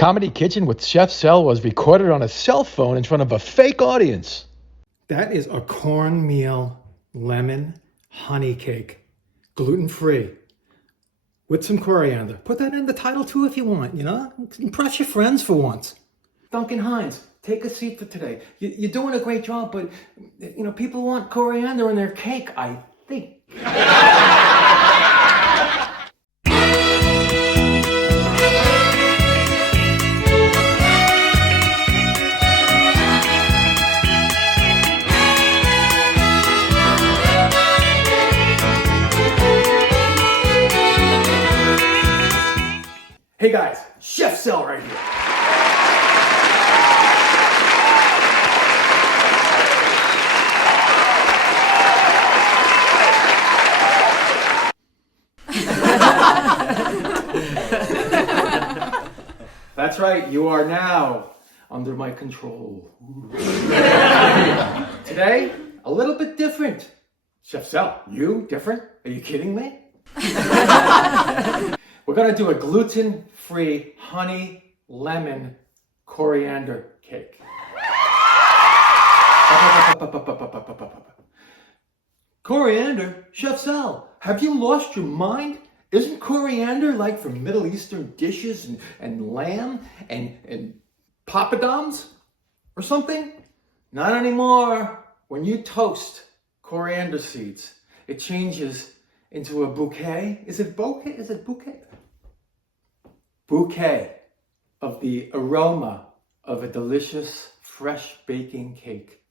Comedy Kitchen with Chef Sel was recorded on a cell phone in front of a fake audience. That is a cornmeal lemon honey cake, gluten-free, with some coriander. Put that in the title too if you want, you know? Impress your friends for once. Duncan Hines, take a seat for today. You're doing a great job, but, you know, people want coriander in their cake, I think. Hey guys, Chef Sel right here. That's right, you are now under my control. Today, a little bit different. Chef Sel, you different? Are you kidding me? We're gonna do a gluten-free honey lemon coriander cake. Coriander? Chef Sel, have you lost your mind? Isn't coriander like from Middle Eastern dishes and lamb and papadums or something? Not anymore. When you toast coriander seeds, it changes into a bouquet. Is it bouquet? Is it bouquet? Bouquet of the aroma of a delicious, fresh baking cake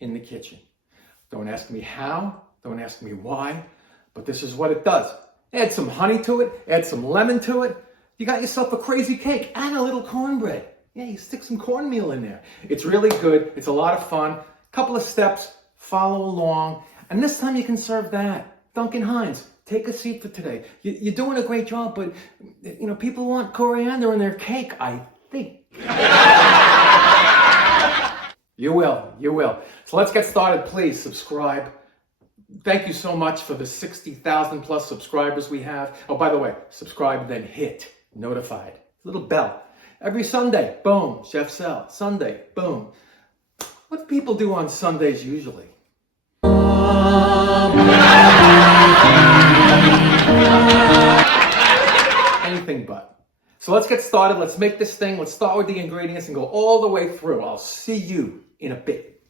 in the kitchen. Don't ask me how, don't ask me why, but this is what it does. Add some honey to it, add some lemon to it. You got yourself a crazy cake and a little cornbread. Yeah, you stick some cornmeal in there. It's really good, it's a lot of fun. Couple of steps, follow along, and this time you can serve that. Duncan Hines, take a seat for today. You're doing a great job, but, you know, people want coriander in their cake, I think. You will. So let's get started. Please subscribe. Thank you so much for the 60,000 plus subscribers we have. Oh, by the way, subscribe, then hit notified. Little bell. Every Sunday, boom, Chef Sel. Sunday, boom. What do people do on Sundays usually? Anything but. So let's get started. Let's make this thing. Let's start with the ingredients and go all the way through. I'll see you in a bit.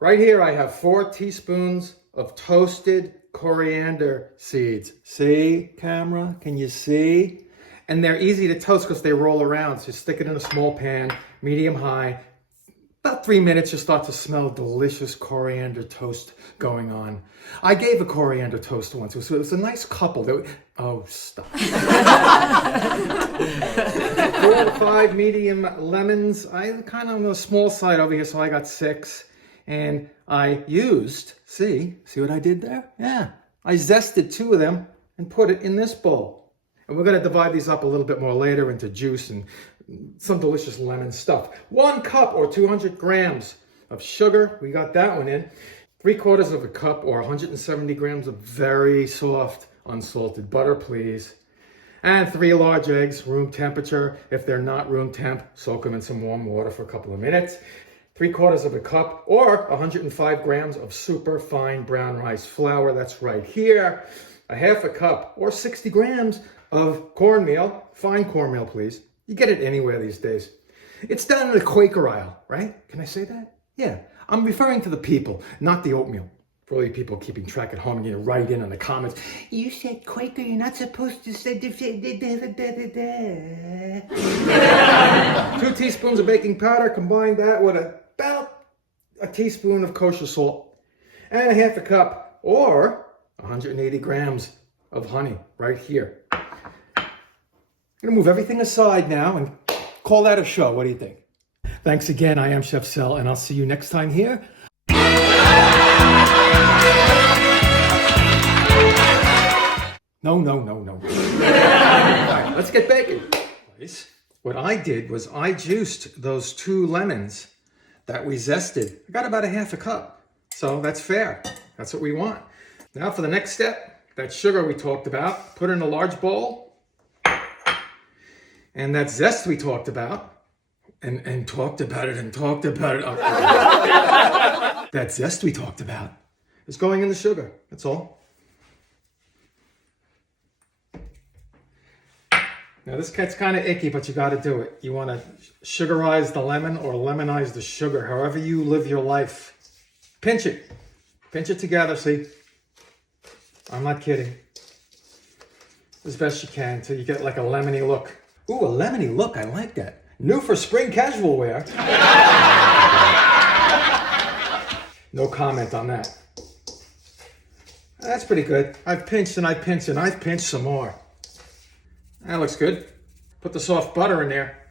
Right here I have 4 teaspoons of toasted coriander seeds. See, camera? Can you see? And they're easy to toast because they roll around. So you stick it in a small pan, medium high. About 3 minutes, you start to smell delicious coriander toast going on. I gave a coriander toast once. It was a nice couple. Oh, stop. 4 to 5 medium lemons. I kind of on the small side over here, so I got 6. And I used, see what I did there? Yeah, I zested 2 of them and put it in this bowl. And we're gonna divide these up a little bit more later into juice and some delicious lemon stuff. 1 cup or 200 grams of sugar. We got that one in. 3/4 of a cup or 170 grams of very soft unsalted butter, please. And 3 large eggs, room temperature. If they're not room temp, soak them in some warm water for a couple of minutes. 3/4 of a cup or 105 grams of super fine brown rice flour. That's right here. 1/2 cup or 60 grams of cornmeal, fine cornmeal, please. You get it anywhere these days. It's down in the Quaker aisle, right? Can I say that? Yeah. I'm referring to the people, not the oatmeal. For all you people keeping track at home, you know, write in the comments. You said Quaker, you're not supposed to say... 2 teaspoons of baking powder. Combine that with about a teaspoon of kosher salt. And 1/2 cup or 180 grams of honey right here. I'm gonna move everything aside now and call that a show. What do you think? Thanks again. I am Chef Sel, and I'll see you next time here. No. All right, let's get baking. What I did was I juiced those 2 lemons that we zested. I got about 1/2 cup, so that's fair. That's what we want. Now for the next step, that sugar we talked about, put in a large bowl. And that zest we talked about, and talked about it. That zest we talked about is going in the sugar. That's all. Now this gets kind of icky, but you got to do it. You want to sugarize the lemon or lemonize the sugar, however you live your life. Pinch it. Pinch it together, see? I'm not kidding. As best you can until you get like a lemony look. Ooh, a lemony look, I like that. New for spring casual wear. No comment on that. That's pretty good. I've pinched and I've pinched and I've pinched some more. That looks good. Put the soft butter in there.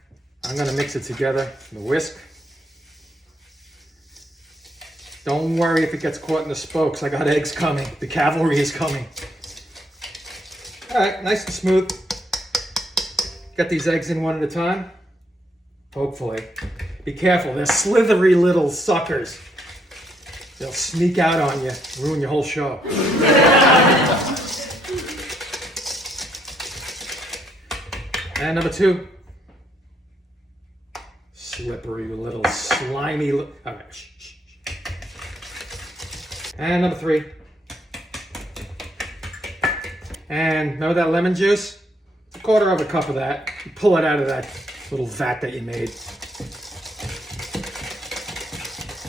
I'm gonna mix it together, the whisk. Don't worry if it gets caught in the spokes. I got eggs coming. The cavalry is coming. All right, nice and smooth. Get these eggs in one at a time. Hopefully. Be careful, they're slithery little suckers. They'll sneak out on you, ruin your whole show. And number 2. Slippery little slimy. All right, shh. And number 3. And remember that lemon juice? A quarter of a cup of that. You pull it out of that little vat that you made.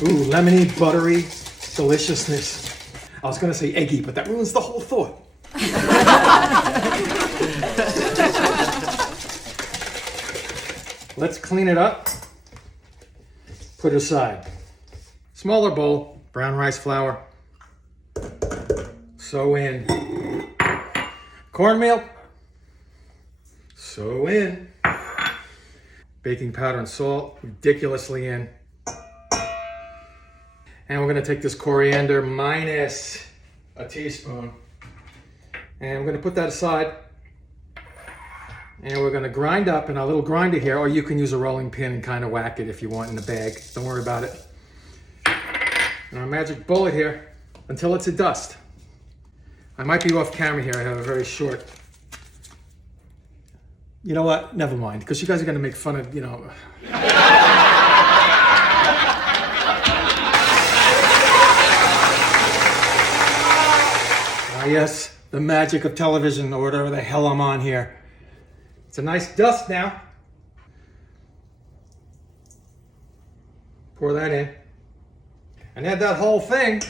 Ooh, lemony, buttery deliciousness. I was gonna say eggy, but that ruins the whole thought. Let's clean it up. Put it aside. Smaller bowl, brown rice flour. Sew in. Cornmeal. Sew in. Baking powder and salt, ridiculously in. And we're gonna take this coriander minus a teaspoon. And we're gonna put that aside. And we're gonna grind up in our little grinder here, or you can use a rolling pin and kind of whack it if you want in the bag. Don't worry about it. And our magic bullet here, until it's a dust. I might be off camera here, I have a very short. You know what, never mind, because you guys are gonna make fun of, yes, the magic of television or whatever the hell I'm on here. It's a nice dust now. Pour that in. And add that whole thing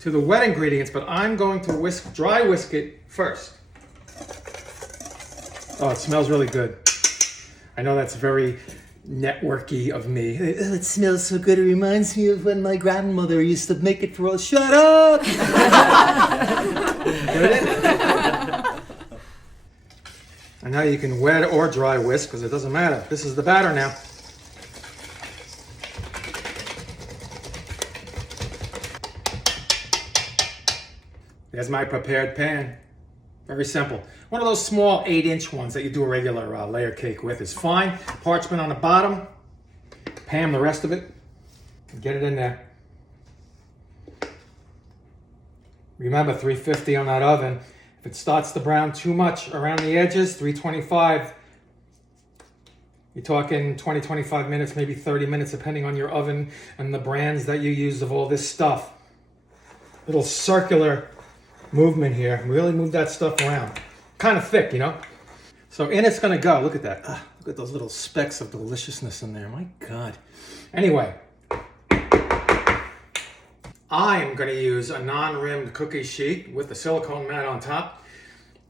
to the wet ingredients, but I'm going to dry whisk it first. Oh, it smells really good. I know that's very networky of me. Oh, it smells so good. It reminds me of when my grandmother used to make it for us. Shut up! And now you can wet or dry whisk because it doesn't matter. This is the batter now. There's my prepared pan. Very simple. One of those small 8-inch ones that you do a regular layer cake with is fine. Parchment on the bottom. Pan the rest of it. Get it in there. Remember, 350 on that oven. If it starts to brown too much around the edges, 325. You're talking 20, 25 minutes, maybe 30 minutes, depending on your oven and the brands that you use of all this stuff. Little circular movement here. Really move that stuff around. Kind of thick, So in it's gonna go. Look at that. Look at those little specks of deliciousness in there. My God. Anyway, I'm gonna use a non-rimmed cookie sheet with the silicone mat on top.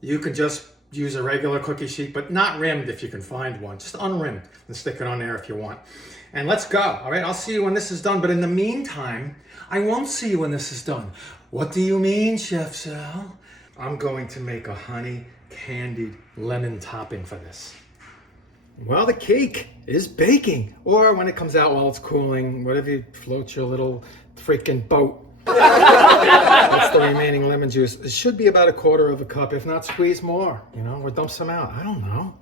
You can just use a regular cookie sheet, but not rimmed if you can find one. Just unrimmed and stick it on there if you want. And let's go, all right? I'll see you when this is done, but in the meantime, I won't see you when this is done. What do you mean, Chef Sal? I'm going to make a honey candied lemon topping for this. Well, the cake is baking, or when it comes out while it's cooling, whatever you float your little freaking boat. That's the remaining lemon juice. It should be about a quarter of a cup, if not squeeze more, or dump some out. I don't know.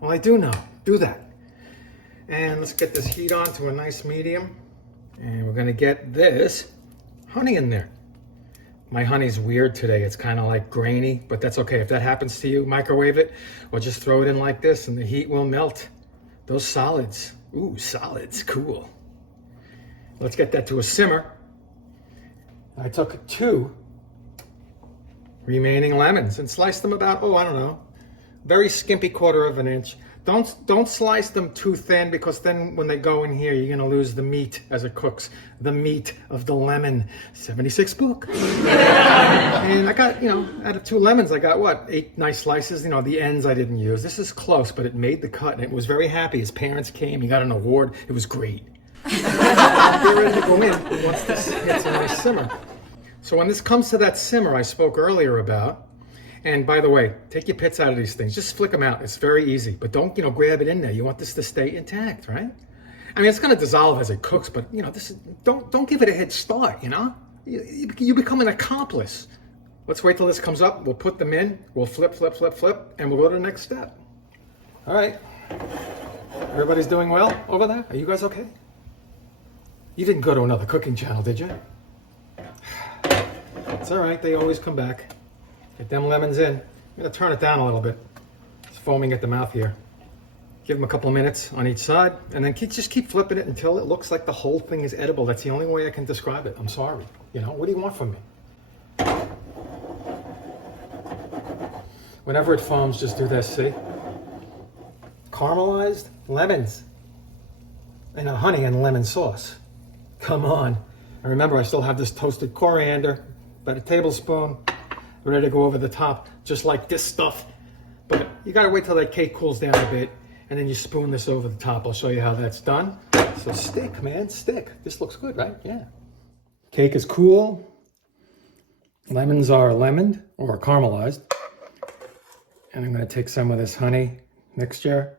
Well, I do know. Do that. And let's get this heat on to a nice medium. And we're gonna get this honey in there. My honey's weird today. It's kind of like grainy, but that's okay. If that happens to you, microwave it or just throw it in like this and the heat will melt those solids. Ooh, solids, cool. Let's get that to a simmer. I took 2 remaining lemons and sliced them about, I don't know, very skimpy 1/4 of an inch. Don't slice them too thin, because then when they go in here, you're gonna lose the meat as it cooks. The meat of the lemon. 76 book. And I got, out of 2 lemons, I got 8 nice slices. The ends I didn't use. This is close, but it made the cut, and it was very happy. His parents came, he got an award. It was great. We're ready to go in once this hits a nice simmer. So when this comes to that simmer I spoke earlier about, and by the way, take your pits out of these things. Just flick them out. It's very easy, but don't, grab it in there. You want this to stay intact, right? I mean, it's going to dissolve as it cooks, but don't give it a head start. You become an accomplice. Let's wait till this comes up. We'll put them in. We'll flip, and we'll go to the next step. All right. Everybody's doing well over there? Are you guys okay? You didn't go to another cooking channel, did you? It's all right. They always come back. Get them lemons in. I'm going to turn it down a little bit. It's foaming at the mouth here. Give them a couple of minutes on each side, and then just keep flipping it until it looks like the whole thing is edible. That's the only way I can describe it. I'm sorry. What do you want from me? Whenever it foams, just do this, see? Caramelized lemons and a honey and lemon sauce. Come on. And remember, I still have this toasted coriander, about a tablespoon, ready to go over the top, just like this stuff. But you gotta wait till that cake cools down a bit, and then you spoon this over the top. I'll show you how that's done. So stick, man, stick. This looks good, right? Yeah. Cake is cool. Lemons are lemoned or caramelized. And I'm gonna take some of this honey mixture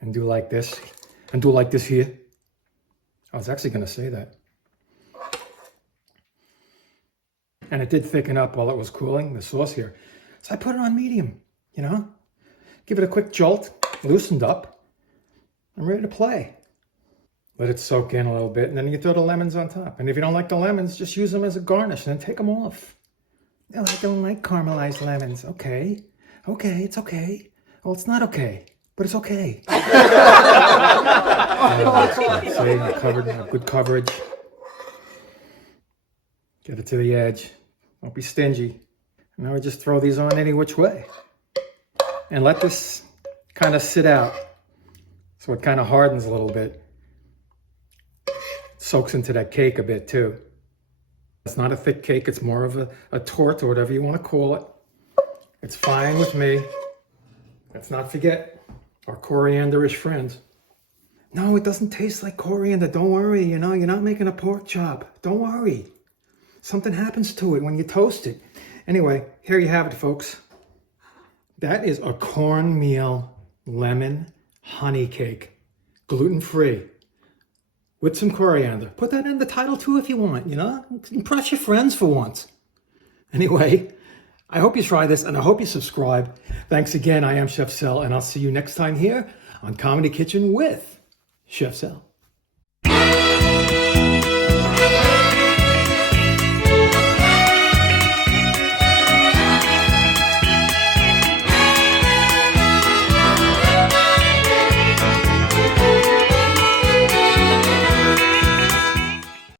and do like this, and do like this here. I was actually gonna say that. And it did thicken up while it was cooling, the sauce here. So I put it on medium, Give it a quick jolt, loosened up. I'm ready to play. Let it soak in a little bit, and then you throw the lemons on top. And if you don't like the lemons, just use them as a garnish and then take them off. No, I don't like caramelized lemons. Okay, it's okay. Well, it's not okay, but it's okay. See, covered, good coverage. Get it to the edge. Don't be stingy. Now we just throw these on any which way. And let this kind of sit out so it kind of hardens a little bit. Soaks into that cake a bit too. It's not a thick cake, it's more of a torte or whatever you want to call it. It's fine with me. Let's not forget our coriander-ish friends. No, it doesn't taste like coriander. Don't worry, you're not making a pork chop. Don't worry. Something happens to it when you toast it. Anyway, here you have it, folks. That is a cornmeal lemon honey cake. Gluten-free. With some coriander. Put that in the title too if you want, Impress your friends for once. Anyway, I hope you try this and I hope you subscribe. Thanks again. I am Chef Sel, and I'll see you next time here on Comedy Kitchen with Chef Sel.